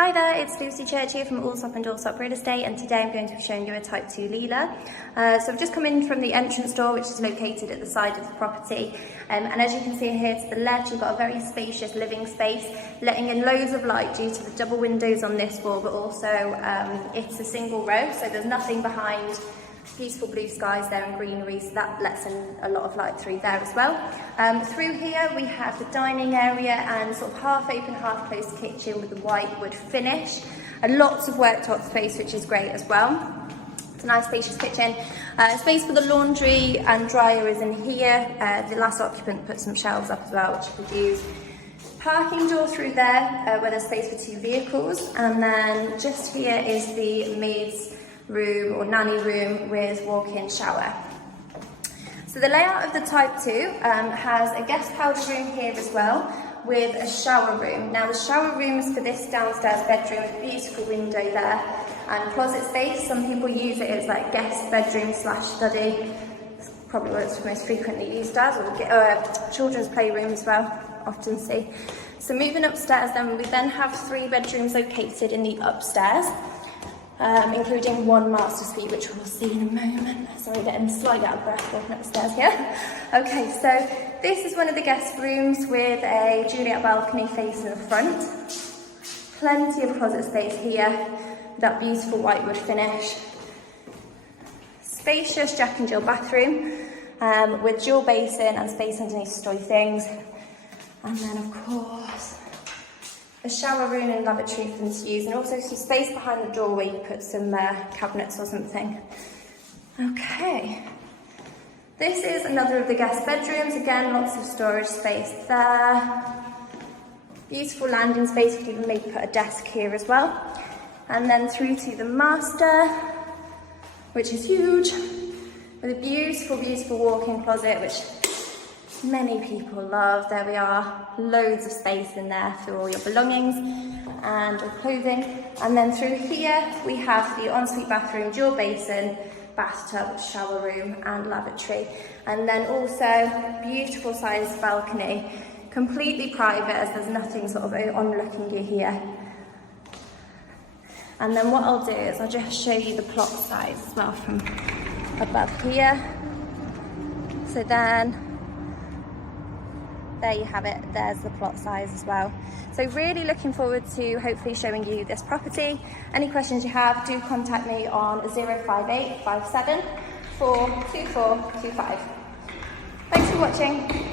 Hi there, it's Lucy Church here from Allsop and Allsop Real Estate, and today I'm going to be showing you a Type 2 Leela. So I've just come in from the entrance door, which is located at the side of the property, and as you can see here to the left, you've got a very spacious living space, letting in loads of light due to the double windows on this wall, but also it's a single row, so there's nothing behind. Beautiful blue skies there and greenery, so that lets in a lot of light through there as well. Through here we have the dining area and sort of half open, half closed kitchen with the white wood finish, and lots of worktop space, which is great as well. It's a nice spacious kitchen. Space for the laundry and dryer is in here. The last occupant put some shelves up as well, which you could use. Parking door through there where there's space for 2 vehicles, and then just here is the maid's room or nanny room with walk-in shower. So the layout of the Type 2 has a guest powder room here as well with a shower room. Now the shower room is for this downstairs bedroom, a beautiful window there, and closet space. Some people use it as like guest bedroom slash study. It's probably what it's most frequently used as, or children's playroom as well, often see. So moving upstairs then, we then have 3 bedrooms located in the upstairs. Including 1 master suite, which we'll see in a moment. Sorry, getting slightly out of breath walking upstairs here. Okay, so this is one of the guest rooms with a Juliet balcony facing the front. Plenty of closet space here, that beautiful white wood finish. Spacious Jack and Jill bathroom with dual basin and space underneath to store things. And then, of course, a shower room and lavatory for them to use, and also some space behind the door where you put some cabinets or something. Okay, this is another of the guest bedrooms. Again, lots of storage space there. Beautiful landing space, you could even maybe put a desk here as well. And then through to the master, which is huge, with a beautiful, beautiful walk-in closet, which many people love. There we are, loads of space in there for all your belongings and your clothing. And then through here we have the ensuite bathroom, dual basin, bathtub, shower room and lavatory. And then also beautiful sized balcony, completely private as there's nothing sort of on-looking you here. And then what I'll do is I'll just show you the plot size as well from above here. So then there you have it, there's the plot size as well. So really looking forward to hopefully showing you this property. Any questions you have, do contact me on 058 57 42425. Thanks for watching.